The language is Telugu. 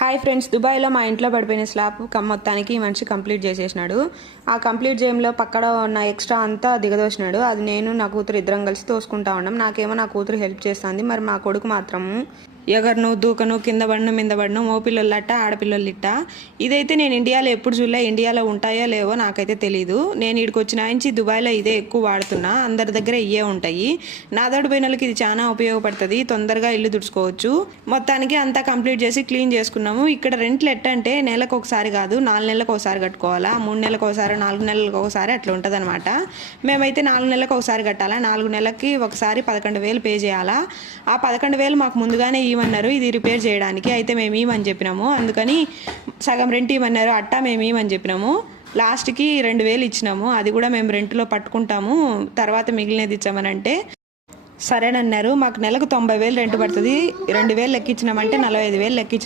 హాయ్ ఫ్రెండ్స్, దుబాయ్లో మా ఇంట్లో పడిపోయిన స్లాబ్ మొత్తానికి ఈ మనిషి కంప్లీట్ చేసేసినాడు. ఆ కంప్లీట్ చేయడంలో పక్కన ఉన్న ఎక్స్ట్రా అంతా దిగదోసినాడు. అది నేను నా కూతురు ఇద్దరం కలిసి తోసుకుంటా ఉన్నాం. నాకేమో నా కూతురు హెల్ప్ చేస్తుంది, మరి మా కొడుకు మాత్రం ఎగరను దూకను కింద పడను మింద పడను, మోపిల్లలట్ట ఆడపిల్లలిట్ట. ఇదైతే నేను ఇండియాలో ఎప్పుడు చూడలే. ఇండియాలో ఉంటాయో లేవో నాకైతే తెలీదు. నేను ఇక్కడికి వచ్చిన నుంచి దుబాయ్లో ఇదే ఎక్కువ వాడుతున్నా. అందరి దగ్గర ఇవే ఉంటాయి. నాదోడు పోయిన వాళ్ళకి ఇది చాలా ఉపయోగపడుతుంది. తొందరగా ఇల్లు తుడుచుకోవచ్చు. మొత్తానికి అంతా కంప్లీట్ చేసి క్లీన్ చేసుకున్నాము. ఇక్కడ రెంట్లు ఎట్టంటే నెలకు ఒకసారి కాదు, 4 నెలలకు ఒకసారి కట్టుకోవాలా, 3 నెలలకు ఒకసారి, 4 నెలలకు ఒకసారి అట్లా ఉంటుంది అనమాట. మేమైతే 4 నెలలకు ఒకసారి కట్టాలా. 4 నెలలకి ఒకసారి 11,000 పే చేయాలా. ఆ 11,000 మాకు ముందుగానే ఇవ్వమన్నారు ఇది రిపేర్ చేయడానికి. అయితే మేము ఇవ్వమని చెప్పినాము. అందుకని సగం రెంట్ ఇవ్వమన్నారు. అట్టా మేము ఇవ్వమని చెప్పినాము. లాస్ట్కి 2,000 ఇచ్చినాము. అది కూడా మేము రెంట్లో పట్టుకుంటాము, తర్వాత మిగిలినది ఇచ్చామని అంటే సరేనన్నారు. మాకు నెలకు 90,000 రెంట్ పడుతుంది. 2,000 లెక్కించినామంటే 45,000 లెక్కించిన